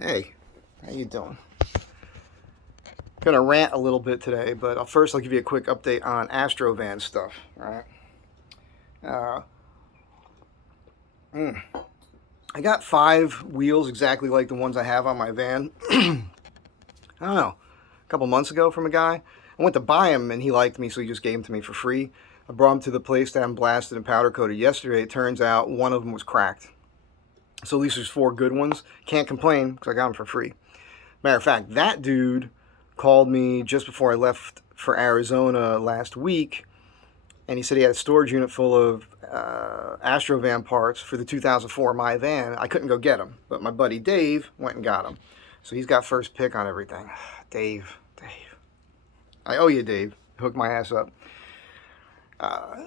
Hey, how you doing? Gonna rant a little bit today, but I'll give you a quick update on Astro van stuff. All right. Uh, mm, I got 5 wheels exactly like the ones I have on my van. I don't know, a couple months ago from a guy. I went to buy them and he liked me, so he just gave them to me for free. I brought them to the place to have them blasted and powder coated yesterday. It turns out one of them was cracked. So at least there's 4 good ones. Can't complain because I got them for free. Matter of fact, that dude called me just before I left for Arizona last week, and he said he had a storage unit full of Astro van parts for the 2004 my van. I couldn't go get them, but my buddy Dave went and got them. So he's got first pick on everything. Dave. I owe you, Dave. Hook my ass up.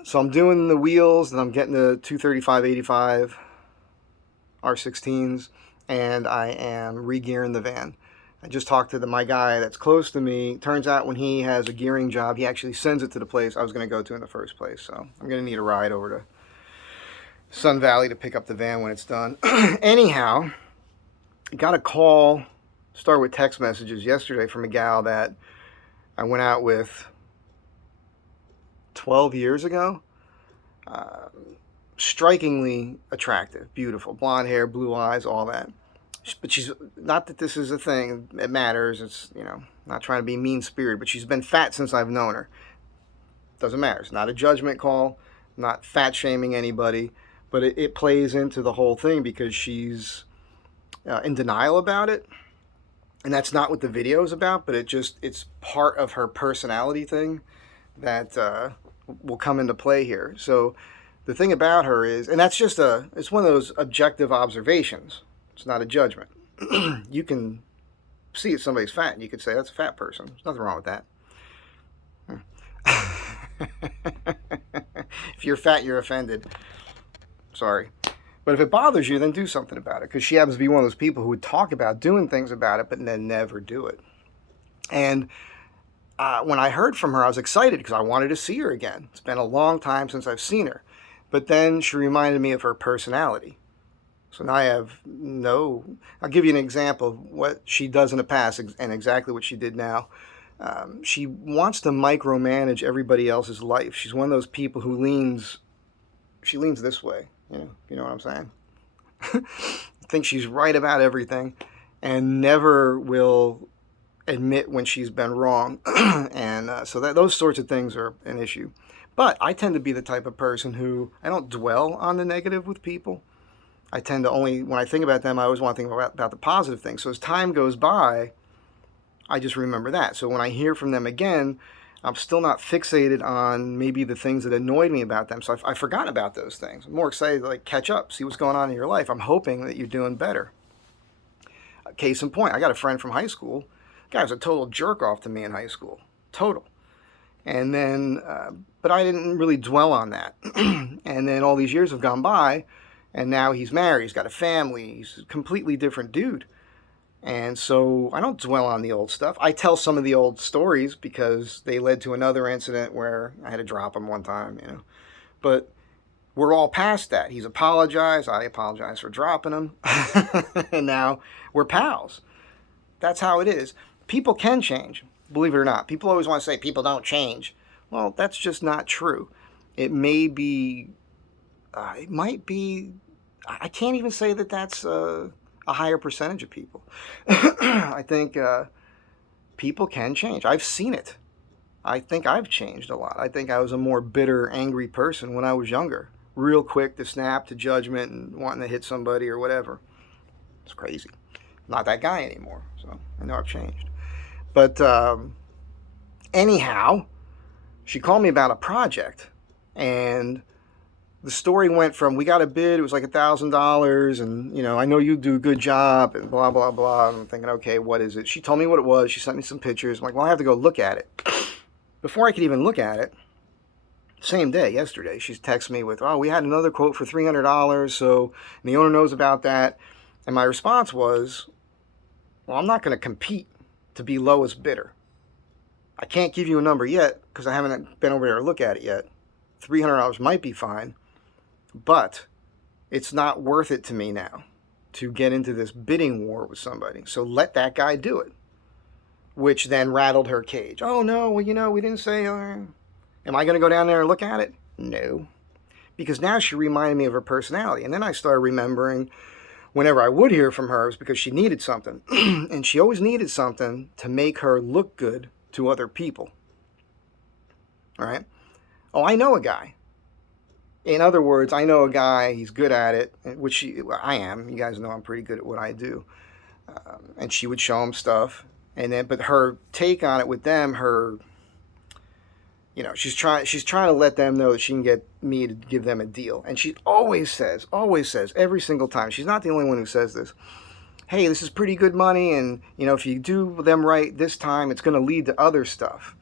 So I'm doing the wheels, and I'm getting the 235/85 R16s, and I am re-gearing the van. I just talked to my guy that's close to me. Turns out when he has a gearing job, he actually sends it to the place I was going to go to in the first place. So I'm going to need a ride over to Sun Valley to pick up the van when it's done. Anyhow, got a call, start with text messages yesterday from a gal that I went out with 12 years ago. Strikingly attractive, beautiful, blonde hair, blue eyes, all that. But she's not that this is a thing. It matters. It's not trying to be mean spirited, but she's been fat since I've known her. Doesn't matter. It's not a judgment call. I'm not fat shaming anybody, but it plays into the whole thing because she's in denial about it, and that's not what the video is about. But it's part of her personality thing that will come into play here. So the thing about her is, and that's just it's one of those objective observations. It's not a judgment. You can see if somebody's fat and you could say that's a fat person. There's nothing wrong with that. If you're fat, you're offended. Sorry. But if it bothers you, then do something about it. Because she happens to be one of those people who would talk about doing things about it, but then never do it. And when I heard from her, I was excited because I wanted to see her again. It's been a long time since I've seen her. But then she reminded me of her personality. So now I have I'll give you an example of what she does in the past and exactly what she did now. She wants to micromanage everybody else's life. She's one of those people who leans this way. You know what I'm saying? Thinks she's right about everything and never will admit when she's been wrong. And so those sorts of things are an issue. But I tend to be the type of person who I don't dwell on the negative with people. I tend to only, when I think about them, I always want to think about the positive things. So as time goes by, I just remember that. So when I hear from them again, I'm still not fixated on maybe the things that annoyed me about them. So I've forgotten about those things. I'm more excited to catch up, see what's going on in your life. I'm hoping that you're doing better. Case in point, I got a friend from high school. The guy was a total jerk off to me in high school. Total. And then, but I didn't really dwell on that. And then all these years have gone by, and now he's married, he's got a family, he's a completely different dude. And so I don't dwell on the old stuff. I tell some of the old stories because they led to another incident where I had to drop him one time. But we're all past that. He's apologized, I apologized for dropping him, and now we're pals. That's how it is. People can change, believe it or not. People always want to say people don't change. Well, that's just not true. It may be, it might be, I can't even say that that's a higher percentage of people. I think people can change. I've seen it. I think I've changed a lot. I think I was a more bitter, angry person when I was younger. Real quick to snap to judgment and wanting to hit somebody or whatever. It's crazy. I'm not that guy anymore, so I know I've changed. But anyhow, she called me about a project, and the story went from we got a bid, it was like $1,000, and I know you do a good job, and blah blah blah. And I'm thinking, okay, what is it? She told me what it was. She sent me some pictures. I'm like, well, I have to go look at it. Before I could even look at it, same day, yesterday, she's texted me with, oh, we had another quote for $300, so and the owner knows about that. And my response was, well, I'm not going to compete to be lowest bidder. I can't give you a number yet because I haven't been over there to look at it yet. $300 might be fine, but it's not worth it to me now to get into this bidding war with somebody. So let that guy do it, which then rattled her cage. Oh, no, well, we didn't say, am I going to go down there and look at it? No. Because now she reminded me of her personality. And then I started remembering whenever I would hear from her, it was because she needed something. And she always needed something to make her look good to other people. All right? Oh, I know a guy. In other words, I know a guy, he's good at it, which I am. You guys know I'm pretty good at what I do. And she would show him stuff. But her take on it with them, she's trying to let them know that she can get me to give them a deal. And she always says, every single time, she's not the only one who says this, hey, this is pretty good money, and, if you do them right this time, it's going to lead to other stuff.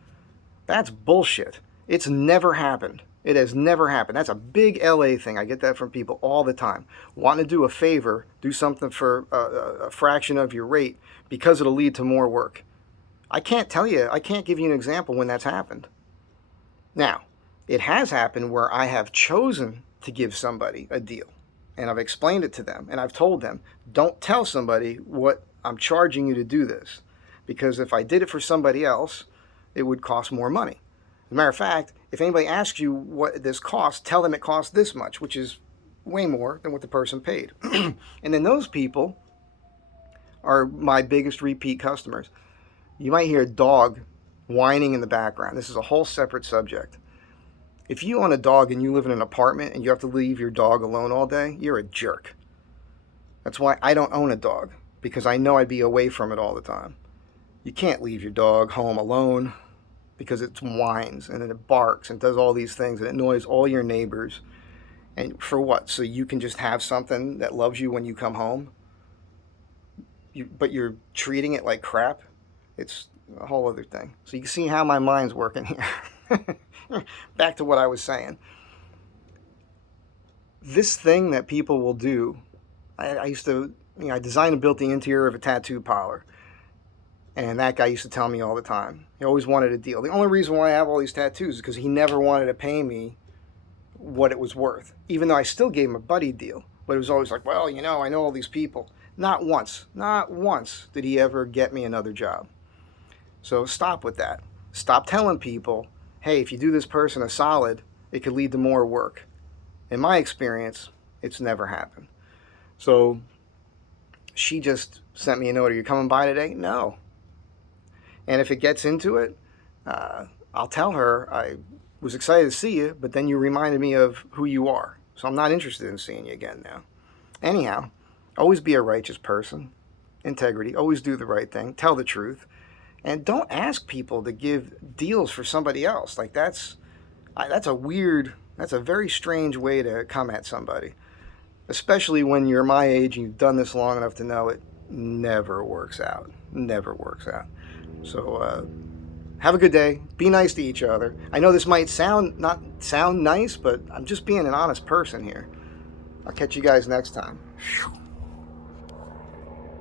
That's bullshit. It's never happened. It has never happened. That's a big LA thing. I get that from people all the time. Wanting to do a favor, do something for a fraction of your rate because it'll lead to more work. I can't give you an example when that's happened. Now, it has happened where I have chosen to give somebody a deal, and I've explained it to them, and I've told them, don't tell somebody what I'm charging you to do this, because if I did it for somebody else, it would cost more money. As a matter of fact, if anybody asks you what this costs, tell them it costs this much, which is way more than what the person paid. And then those people are my biggest repeat customers. You might hear a dog whining in the background. This is a whole separate subject. If you own a dog and you live in an apartment and you have to leave your dog alone all day, you're a jerk. That's why I don't own a dog, because I know I'd be away from it all the time. You can't leave your dog home alone because it whines and it barks and does all these things and it annoys all your neighbors. And for what? So you can just have something that loves you when you come home? But you're treating it like crap? It's a whole other thing. So you can see how my mind's working here. Back to what I was saying. This thing that people will do, I used to, I designed and built the interior of a tattoo parlor. And that guy used to tell me all the time. He always wanted a deal. The only reason why I have all these tattoos is because he never wanted to pay me what it was worth. Even though I still gave him a buddy deal. But it was always like, well, I know all these people. Not once did he ever get me another job. So stop with that. Stop telling people, hey, if you do this person a solid, it could lead to more work. In my experience, it's never happened. So she just sent me a note. Are you coming by today? No. And if it gets into it, I'll tell her I was excited to see you, but then you reminded me of who you are. So I'm not interested in seeing you again now. Anyhow, always be a righteous person. Integrity. Always do the right thing. Tell the truth. And don't ask people to give deals for somebody else. Like that's a very strange way to come at somebody. Especially when you're my age and you've done this long enough to know it never works out. Never works out. So have a good day. Be nice to each other. I know this might not sound nice, but I'm just being an honest person here. I'll catch you guys next time.